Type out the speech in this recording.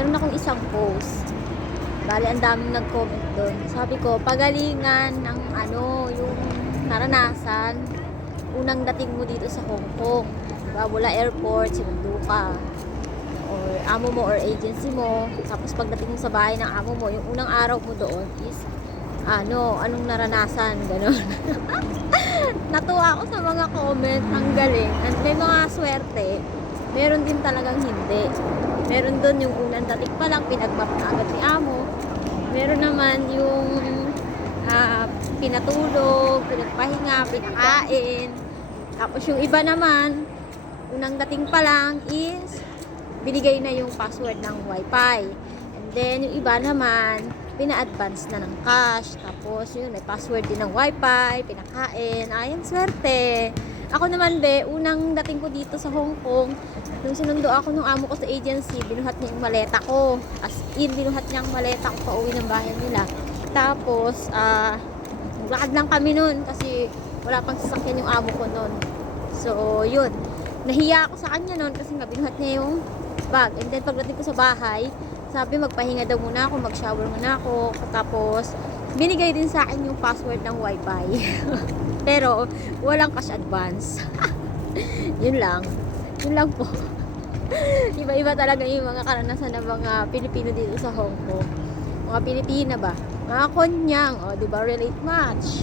meron akong isang post. Bale, ang daming nag-comment doon. Sabi ko, pagalingan ng yung naranasan, unang dating mo dito sa Hong Kong. Diba? Mula airport, sinundo ka. Or amo mo or agency mo. Tapos pagdating mo sa bahay ng amo mo, yung unang araw mo doon is, anong naranasan, gano'n. Natuwa ako sa mga comment, ang galing. And may mga swerte, meron din talagang hindi. Meron doon yung unang dating pa lang, pinagmap na agad ni amo. Meron naman yung pinatulog, pinagpahinga, pinakain. Tapos yung iba naman, unang dating pa lang is binigay na yung password ng wifi. And then yung iba naman, pina-advance na ng cash. Tapos yun, may password din ng wifi, pinakain. Ayun, swerte. Ako naman unang dating ko dito sa Hong Kong, nung sinundo ako nung amo ko sa agency, binuhat niya yung maleta ko. As in, binuhat niya yung maleta ko pa uwi ng bahay nila. Tapos, naglakad lang kami nun kasi wala pang sasakyan yung amo ko nun. So, yun. Nahiya ako sa kanya nun kasi nga binuhat niya yung bag. And then, pagdating ko sa bahay, sabi magpahinga daw muna ako, mag-shower muna ako. Tapos, binigay din sa akin yung password ng wifi. Pero, walang cash advance. Yun lang. Yun lang po. Iba-iba talaga yung mga karanasan ng mga Pilipino dito sa Hong Kong. Mga Pilipina ba? Mga konyang. O, diba? Relate much.